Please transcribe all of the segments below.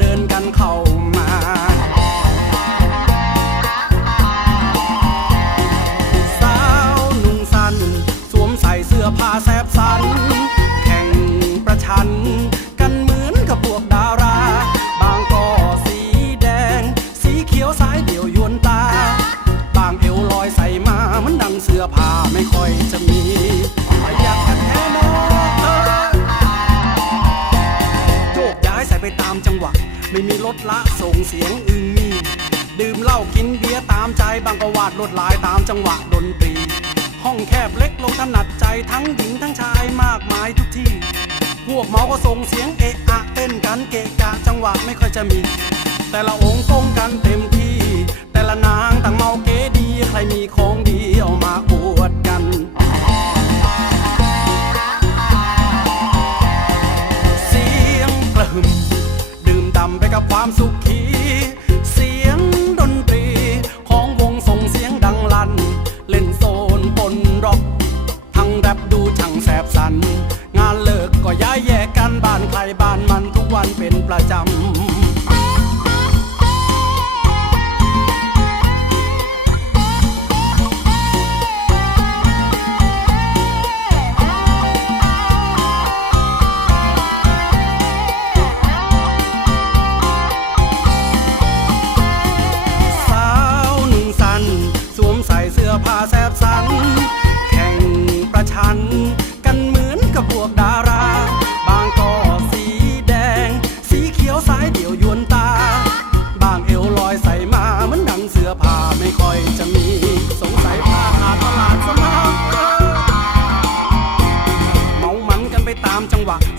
เดินกันเข้ามาสาวนุ่งสั้นสวมใส่เสื้อผ้าแซบสัน แข่งประชัน กันเหมือนกับพวกดารา บางก็สีแดง สีเขียวสายเดี่ยวยวนตา บางเอวลอยใส่มามันดังเสื้อผ้าไม่ค่อยจะมี งหวะ ไม่มีรถละส่งเสียงอึงมีดื่มเหล้ากินเบียร์ตามใจบางก็วาดลดลายตามจังหวะดนตรี ห้องแคบเล็กลงถนัดใจทั้งหญิงทั้งชายมากมายทุกที่ พวกเมาก็ส่งเสียงเอะอะเต้นกันเกะกะจังหวะไม่ค่อยจะมี แต่ละองค์ตรงกันเต็มที่ แต่ละนางต่างเมาเก๋ดีใครมีของดี ความสุขขี เสียงดนตรีของวงส่งเสียงดังลั่น เล่นโซนปนร็อก ทั้งแรปดูช่างแสบสัน งานเลิกก็ย้ายแยกกันบ้านใครบ้านมันทุกวันเป็นประจำ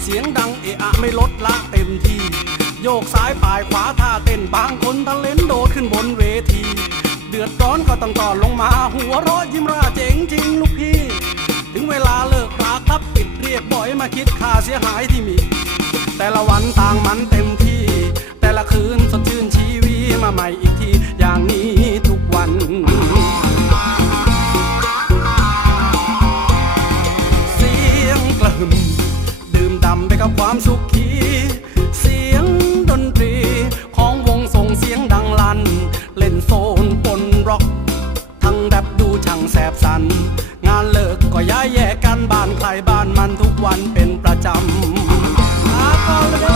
เสียงดังเอะอะไม่ลดละเต็มที่ โยกซ้ายปลายขวาท่าเต้นบางคนทะเลนโดดขึ้นบนเวที เดือดร้อนก็ต้องต่อลงมาหัวร้อยิ้มร่าเจ๋งจริงลูกพี่ ถึงเวลาเลิกราครับปิดเรียกบ่อยมาคิดค่าเสียหายที่มี แต่ละวันต่างมันำ